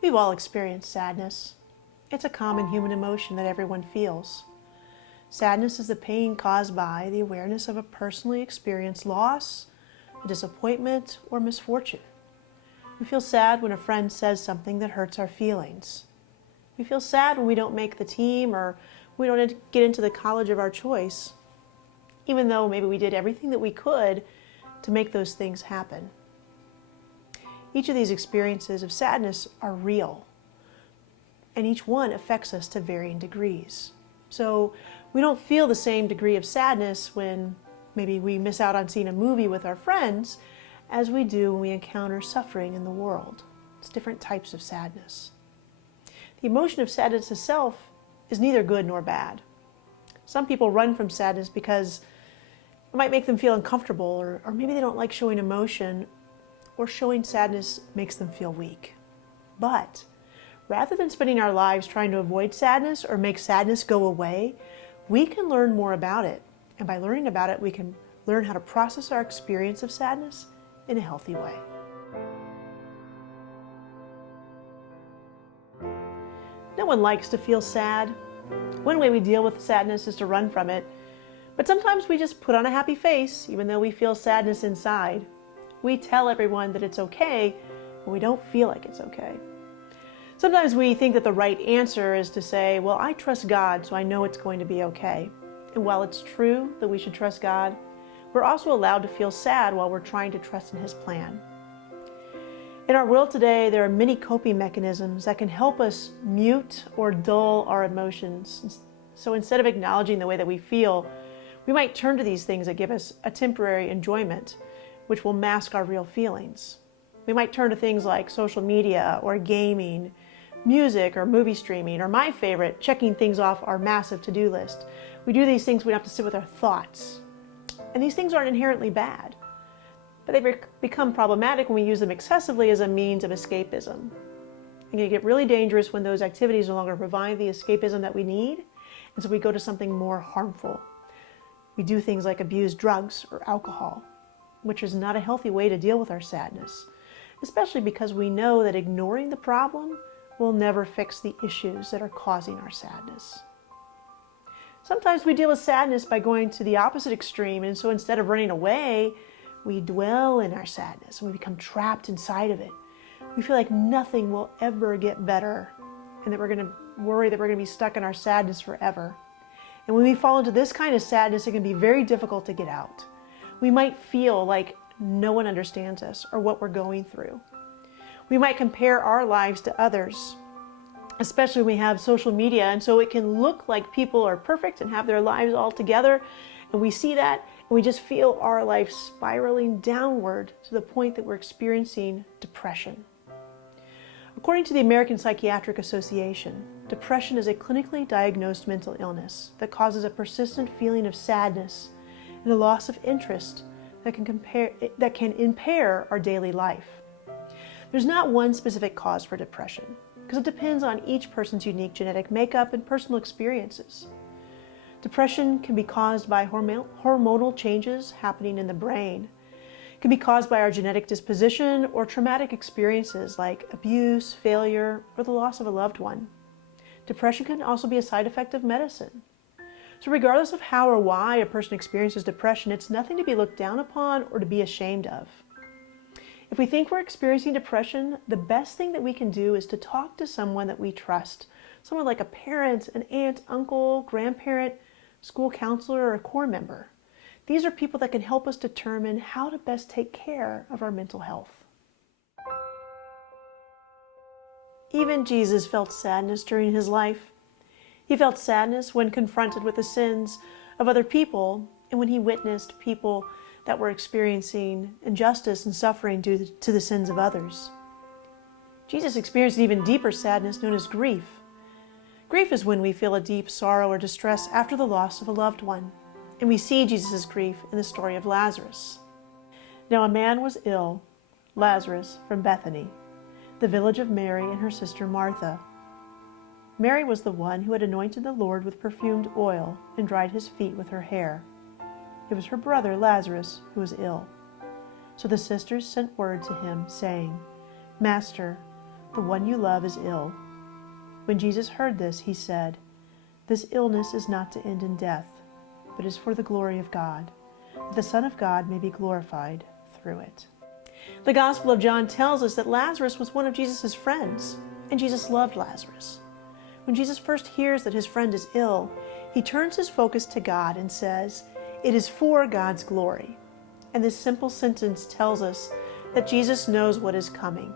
We've all experienced sadness. It's a common human emotion that everyone feels. Sadness is the pain caused by the awareness of a personally experienced loss, a disappointment, or misfortune. We feel sad when a friend says something that hurts our feelings. We feel sad when we don't make the team or we don't get into the college of our choice, even though maybe we did everything that we could to make those things happen. Each of these experiences of sadness are real, and each one affects us to varying degrees. So we don't feel the same degree of sadness when maybe we miss out on seeing a movie with our friends as we do when we encounter suffering in the world. It's different types of sadness. The emotion of sadness itself is neither good nor bad. Some people run from sadness because it might make them feel uncomfortable, or maybe they don't like showing emotion, or showing sadness makes them feel weak. But rather than spending our lives trying to avoid sadness or make sadness go away, we can learn more about it. And by learning about it, we can learn how to process our experience of sadness in a healthy way. No one likes to feel sad. One way we deal with sadness is to run from it. But sometimes we just put on a happy face, even though we feel sadness inside. We tell everyone that it's okay, when we don't feel like it's okay. Sometimes we think that the right answer is to say, well, I trust God, so I know it's going to be okay. And while it's true that we should trust God, we're also allowed to feel sad while we're trying to trust in His plan. In our world today, there are many coping mechanisms that can help us mute or dull our emotions. So instead of acknowledging the way that we feel, we might turn to these things that give us a temporary enjoyment, which will mask our real feelings. We might turn to things like social media or gaming, music or movie streaming, or my favorite, checking things off our massive to-do list. We do these things, we have to sit with our thoughts. And these things aren't inherently bad, but they become problematic when we use them excessively as a means of escapism. It can get really dangerous when those activities no longer provide the escapism that we need, and so we go to something more harmful. We do things like abuse drugs or alcohol, which is not a healthy way to deal with our sadness, especially because we know that ignoring the problem will never fix the issues that are causing our sadness. Sometimes we deal with sadness by going to the opposite extreme, and so instead of running away, we dwell in our sadness and we become trapped inside of it. We feel like nothing will ever get better and that we're going to worry that we're going to be stuck in our sadness forever. And when we fall into this kind of sadness, it can be very difficult to get out. We might feel like no one understands us or what we're going through. We might compare our lives to others, especially when we have social media, and so it can look like people are perfect and have their lives all together, and we see that and we just feel our life spiraling downward to the point that we're experiencing depression. According to the American Psychiatric Association, depression is a clinically diagnosed mental illness that causes a persistent feeling of sadness and a loss of interest that can impair our daily life. There's not one specific cause for depression, because it depends on each person's unique genetic makeup and personal experiences. Depression can be caused by hormonal changes happening in the brain. It can be caused by our genetic disposition or traumatic experiences like abuse, failure, or the loss of a loved one. Depression can also be a side effect of medicine. So regardless of how or why a person experiences depression, it's nothing to be looked down upon or to be ashamed of. If we think we're experiencing depression, the best thing that we can do is to talk to someone that we trust. Someone like a parent, an aunt, uncle, grandparent, school counselor, or a core member. These are people that can help us determine how to best take care of our mental health. Even Jesus felt sadness during his life. He felt sadness when confronted with the sins of other people and when he witnessed people that were experiencing injustice and suffering due to the sins of others. Jesus experienced an even deeper sadness known as grief. Grief is when we feel a deep sorrow or distress after the loss of a loved one, and we see Jesus' grief in the story of Lazarus. Now a man was ill, Lazarus from Bethany, the village of Mary and her sister Martha. Mary was the one who had anointed the Lord with perfumed oil and dried his feet with her hair. It was her brother Lazarus who was ill. So the sisters sent word to him, saying, "Master, the one you love is ill." When Jesus heard this, he said, "This illness is not to end in death, but is for the glory of God, that the Son of God may be glorified through it." The Gospel of John tells us that Lazarus was one of Jesus' friends, and Jesus loved Lazarus. When Jesus first hears that his friend is ill, he turns his focus to God and says, "It is for God's glory." And this simple sentence tells us that Jesus knows what is coming.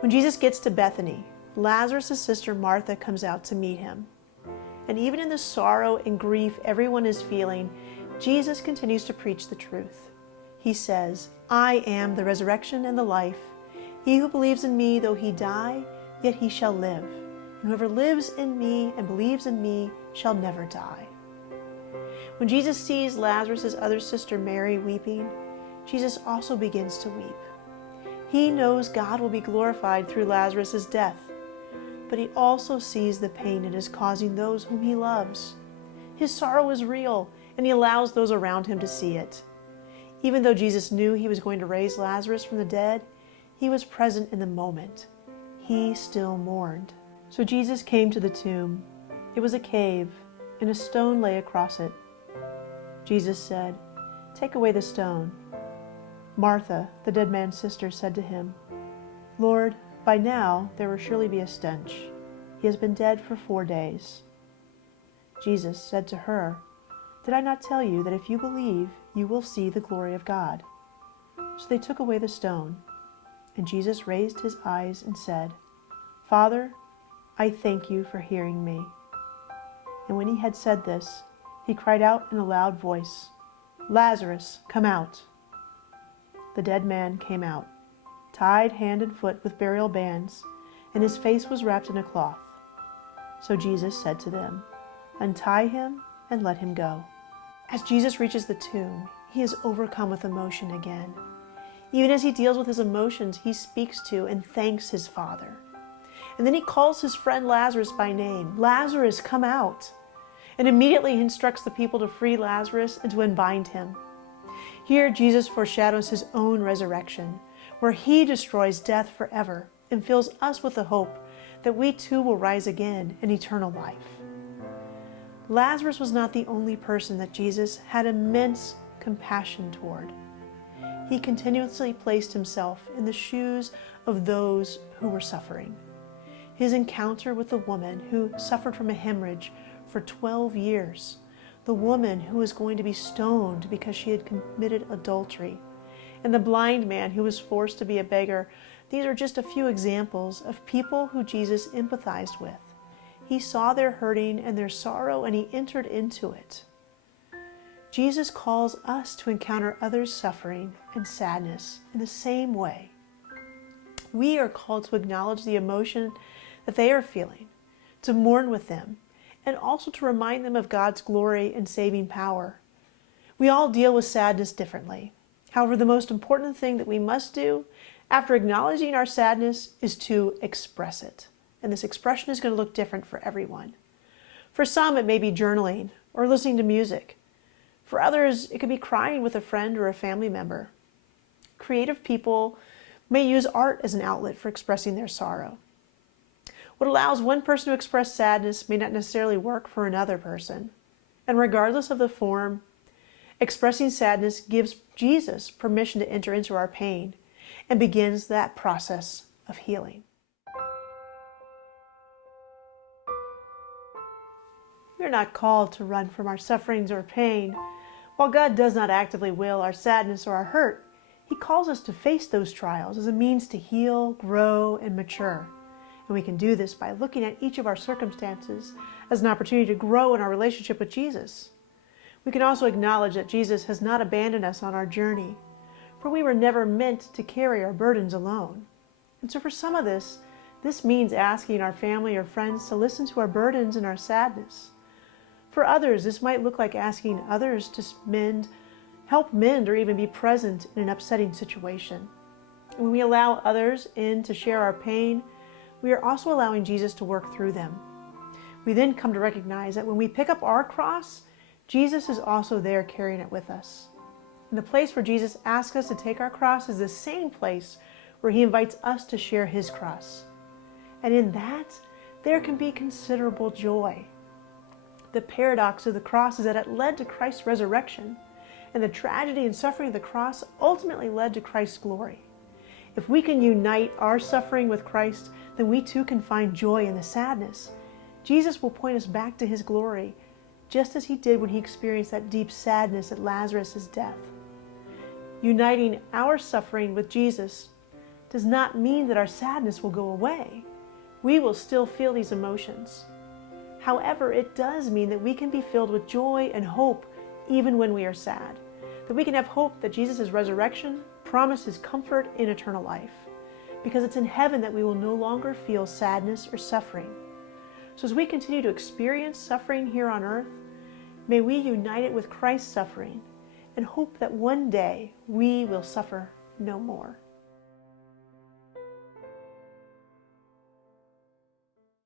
When Jesus gets to Bethany, Lazarus' sister Martha comes out to meet him. And even in the sorrow and grief everyone is feeling, Jesus continues to preach the truth. He says, "I am the resurrection and the life. He who believes in me, though he die, yet he shall live. And whoever lives in me and believes in me shall never die." When Jesus sees Lazarus' other sister Mary weeping, Jesus also begins to weep. He knows God will be glorified through Lazarus' death, but he also sees the pain it is causing those whom he loves. His sorrow is real, and he allows those around him to see it. Even though Jesus knew he was going to raise Lazarus from the dead, he was present in the moment. He still mourned. So Jesus came to the tomb. It was a cave, and a stone lay across it. Jesus said, "Take away the stone." Martha, the dead man's sister, said to him, "Lord, by now there will surely be a stench. He has been dead for 4 days." Jesus said to her, "Did I not tell you that if you believe, you will see the glory of God?" So they took away the stone. And Jesus raised his eyes and said, "Father, I thank you for hearing me." And when he had said this, he cried out in a loud voice, "Lazarus, come out." The dead man came out, tied hand and foot with burial bands, and his face was wrapped in a cloth. So Jesus said to them, "Untie him and let him go." As Jesus reaches the tomb, he is overcome with emotion again. Even as he deals with his emotions, he speaks to and thanks his Father. And then he calls his friend Lazarus by name. "Lazarus, come out." And immediately he instructs the people to free Lazarus and to unbind him. Here Jesus foreshadows his own resurrection, where he destroys death forever and fills us with the hope that we too will rise again in eternal life. Lazarus was not the only person that Jesus had immense compassion toward. He continuously placed himself in the shoes of those who were suffering. His encounter with the woman who suffered from a hemorrhage for 12 years, the woman who was going to be stoned because she had committed adultery, and the blind man who was forced to be a beggar, these are just a few examples of people who Jesus empathized with. He saw their hurting and their sorrow, and he entered into it. Jesus calls us to encounter others' suffering and sadness in the same way. We are called to acknowledge the emotion that they are feeling, to mourn with them, and also to remind them of God's glory and saving power. We all deal with sadness differently. However, the most important thing that we must do after acknowledging our sadness is to express it. And this expression is going to look different for everyone. For some, it may be journaling or listening to music. For others, it could be crying with a friend or a family member. Creative people may use art as an outlet for expressing their sorrow. What allows one person to express sadness may not necessarily work for another person. And regardless of the form, expressing sadness gives Jesus permission to enter into our pain and begins that process of healing. We are not called to run from our sufferings or pain. While God does not actively will our sadness or our hurt, He calls us to face those trials as a means to heal, grow, and mature. And we can do this by looking at each of our circumstances as an opportunity to grow in our relationship with Jesus. We can also acknowledge that Jesus has not abandoned us on our journey, for we were never meant to carry our burdens alone. And so for some of this means asking our family or friends to listen to our burdens and our sadness. For others, this might look like asking others to help mend, or even be present in an upsetting situation. When we allow others in to share our pain, we are also allowing Jesus to work through them. We then come to recognize that when we pick up our cross, Jesus is also there carrying it with us. And the place where Jesus asks us to take our cross is the same place where he invites us to share his cross. And in that, there can be considerable joy. The paradox of the cross is that it led to Christ's resurrection, and the tragedy and suffering of the cross ultimately led to Christ's glory. If we can unite our suffering with Christ, then we too can find joy in the sadness. Jesus will point us back to his glory, just as he did when he experienced that deep sadness at Lazarus' death. Uniting our suffering with Jesus does not mean that our sadness will go away. We will still feel these emotions. However, it does mean that we can be filled with joy and hope even when we are sad. That we can have hope that Jesus' resurrection promises comfort in eternal life. Because it's in heaven that we will no longer feel sadness or suffering. So as we continue to experience suffering here on earth, may we unite it with Christ's suffering and hope that one day we will suffer no more.